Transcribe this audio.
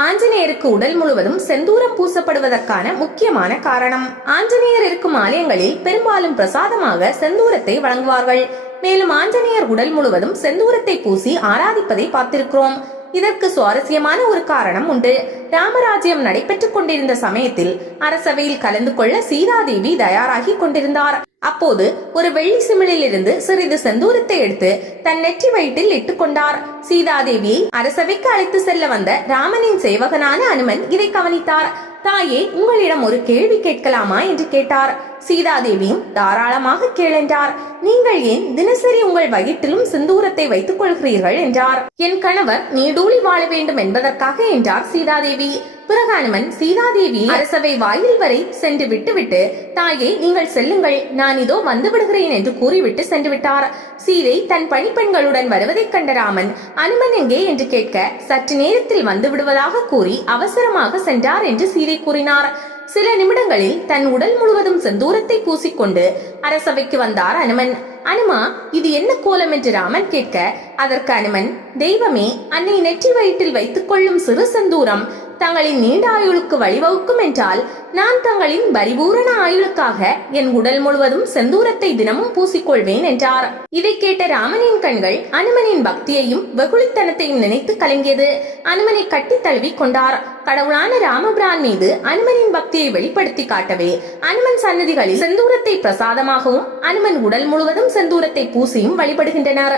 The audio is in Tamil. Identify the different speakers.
Speaker 1: ஆஞ்சநேயருக்கு உடல் முழுவதும் செந்தூரம் பூசப்படுவதற்கான முக்கியமான காரணம். ஆஞ்சநேயர் இருக்கும் ஆலயங்களில் பெரும்பாலும் பிரசாதமாக செந்தூரத்தை வழங்குவார்கள். மேலும் ஆஞ்சநேயர் உடல் முழுவதும் செந்தூரத்தை பூசி ஆராதிப்பதை பார்த்திருக்கிறோம். இதற்கு சுவாரஸ்யமான ஒரு காரணம் உண்டு. ராமராஜ்யம் நடைபெற்றுக் கொண்டிருந்த சமயத்தில் அரசவையில் கலந்து கொள்ள சீதாதேவி தயாராகி கொண்டிருந்தார். அப்போது ஒரு வெள்ளி சிமிழிலிருந்து சிறிது செந்தூரத்தை எடுத்து தன் நெற்றி வயிற்றில் இட்டுக் கொண்டார். சீதாதேவியை அரசவைக்கு அழைத்து செல்ல வந்த ராமனின் சேவகனான அனுமன் இதை கவனித்தார். தாயே உங்களிடம் ஒரு கேள்வி கேட்கலாமா? என்று கேட்டார். சீதாதேவியும் தாராளமாக கேளென்றார் நீங்கள் ஏன் தினசரி உங்கள் வயிற்றிலும் சிந்தூரத்தை வைத்துக் கொள்கிறீர்கள்? என்றார். என் கணவர் நீடூழி வாழ வேண்டும் என்பதற்காக என்றார் சீதாதேவி. பிறகு சீதாதேவி அரசவை வாயில் வரை சென்று விட்டுவிட்டு தாயே நீங்கள் செல்லுங்கள். நான் இதோ வந்து விடுகிறேன் என்று கூறிவிட்டு சென்று விட்டார் சீதை தன் பணிப்பெண்களுடன் வருவதைக் கண்ட ராமன் அனுமன் எங்கே? என்று கேட்க சற்று நேரத்தில் வந்து விடுவதாக கூறி அவசரமாக சென்றார் என்று சீதை கூறினார். சில நிமிடங்களில் தன் உடல் முழுவதும் செந்தூரத்தை பூசிக்கொண்டு அரசவைக்கு வந்தார் அனுமன். அனுமா இது என்ன கோலம்? என்று ராமன் கேட்க அதற்கு அனுமன் தெய்வமே அன்னை நெற்றி வயிற்றில் வைத்துக் கொள்ளும் சிறு செந்தூரம். தங்களின் நீண்ட ஆயுளுக்கு வழிவகுக்கும் என்றால் நான் தங்களின் பரிபூரண ஆயுளுக்காக என் உடல் முழுவதும் செந்தூரத்தை தினமும் பூசிக்கொள்வேன் என்றார். இதை கேட்ட ராமனின் கண்கள் அனுமனின் பக்தியையும் வெகுளித்தனத்தையும் நினைத்து கலங்கியது. அனுமனை கட்டி தழுவி கொண்டார். கடவுளான ராமபிரான் மீது அனுமனின் பக்தியை வெளிப்படுத்தி காட்டவே அனுமன் சன்னதிகளில் செந்தூரத்தை பிரசாதமாகவும் அனுமன் உடல் முழுவதும் செந்தூரத்தை பூசியும் வழிபடுகின்றனர்.